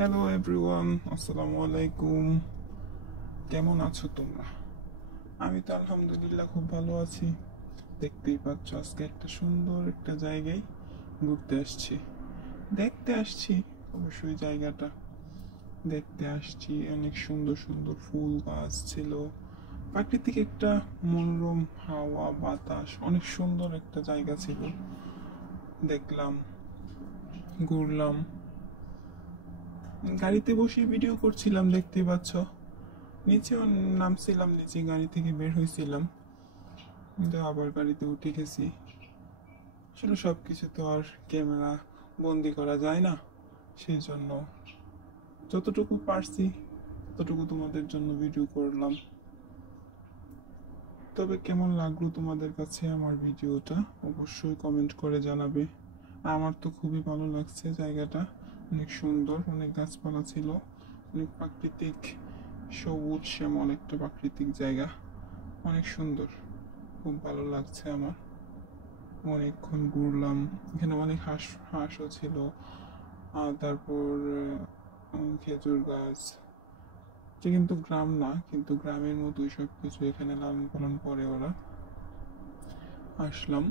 Hello everyone, আসসালামু আলাইকুম। কেমন আছো তোমরা? আমি তো আলহামদুলিল্লাহ খুব ভালো আছি। দেখতেই পাচ্ছ আজকে একটা সুন্দর একটা জায়গায় ঘুরতে আসছি, দেখতে আসছি। অবশ্যই জায়গাটা দেখতে আসছি, অনেক সুন্দর সুন্দর ফুল গাছ ছিল, প্রাকৃতিক একটা মনোরম হাওয়া বাতাস, অনেক সুন্দর একটা জায়গা ছিল। দেখলাম, ঘুরলাম, গাড়িতে বসে ভিডিও করছিলাম, দেখতেই পাচ্ছ। নিচেও নামছিলাম, নিচে গাড়ি থেকে বের হয়েছিলাম, কিন্তু আবার গাড়িতে উঠে গেছি। আসলে সব কিছু তো আর ক্যামেরা বন্দি করা যায় না, সেই জন্য যতটুকু পারছি ততটুকু তোমাদের জন্য ভিডিও করলাম। তবে কেমন লাগলো তোমাদের কাছে আমার ভিডিওটা অবশ্যই কমেন্ট করে জানাবে। আমার তো খুবই ভালো লাগছে জায়গাটা, অনেক সুন্দর, অনেক গাছপালা ছিল, অনেক প্রাকৃতিক সবুজ শ্যামল একটা প্রাকৃতিক জায়গা, অনেক সুন্দর, খুব ভালো লাগছে আমার। অনেকক্ষণ ঘুরলাম, এখানে অনেক হাঁসও ছিল। তারপর খেজুর গাছ, যে কিন্তু গ্রাম না, কিন্তু গ্রামের মতোই সব কিছু এখানে লালন পালন করে ওরা। আসলাম,